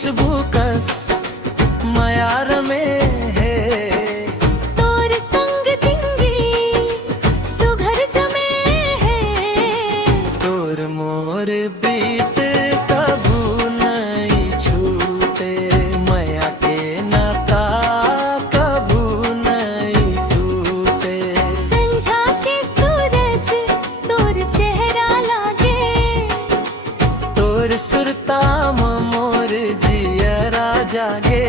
खुशबू कस मयार में है। तोर संग जिंगी सुघर जमे है। तोर मोर बीत कबू नहीं छूटे, मया के नाता कबू नहीं टूटे। संझा के सूरज तोर चेहरा लागे। तोर सुरता मोर जियरा जागे।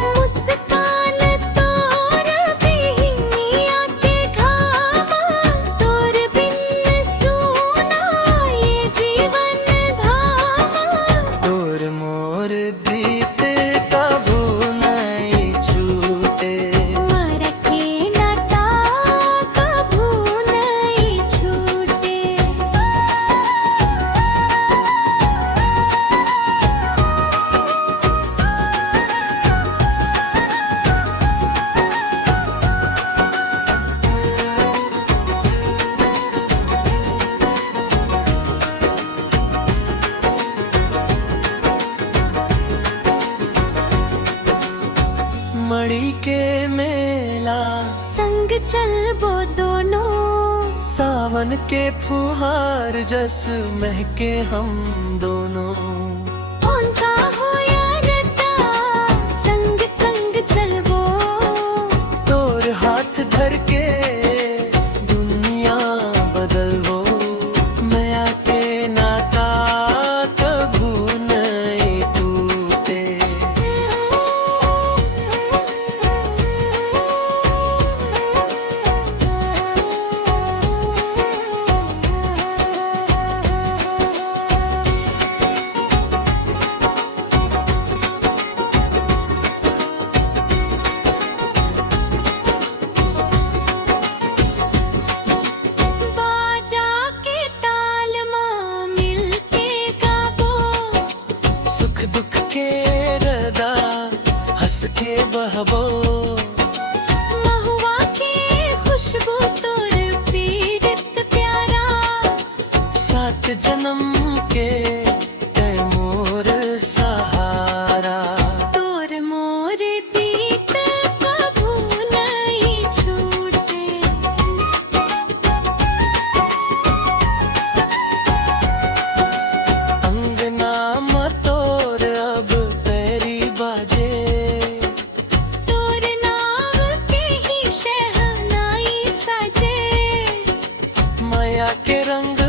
मुस्कान तोर बिहिनिया के घामा। तोर बिन सूना ये जीवन धामा। तोर मोर बीत कबू नहीं छूटे, मर के नाता कभू नहीं छूटे। मड़ी के मेला संग चलबो दोनों। सावन के फुहार जस महके हम दोनों। उनका हो या रता संग संग चलबो। तोर हाथ धर के दुनिया बदलबो, मया के नाता कभू नहीं टूटे। बाजा के ताल मां मिल के गाबो। सुख दुख के रदा हंस के बहबो। महुआ की खुशबू तोर पीरत प्यारा। सात जन्म के तैमूर सहारा। तोर मोर बीत कभू नहीं छूटे। अंगना मतोर अब तेरी बाजे। तोर नाम के ही शहनाई सजे। माया के रंग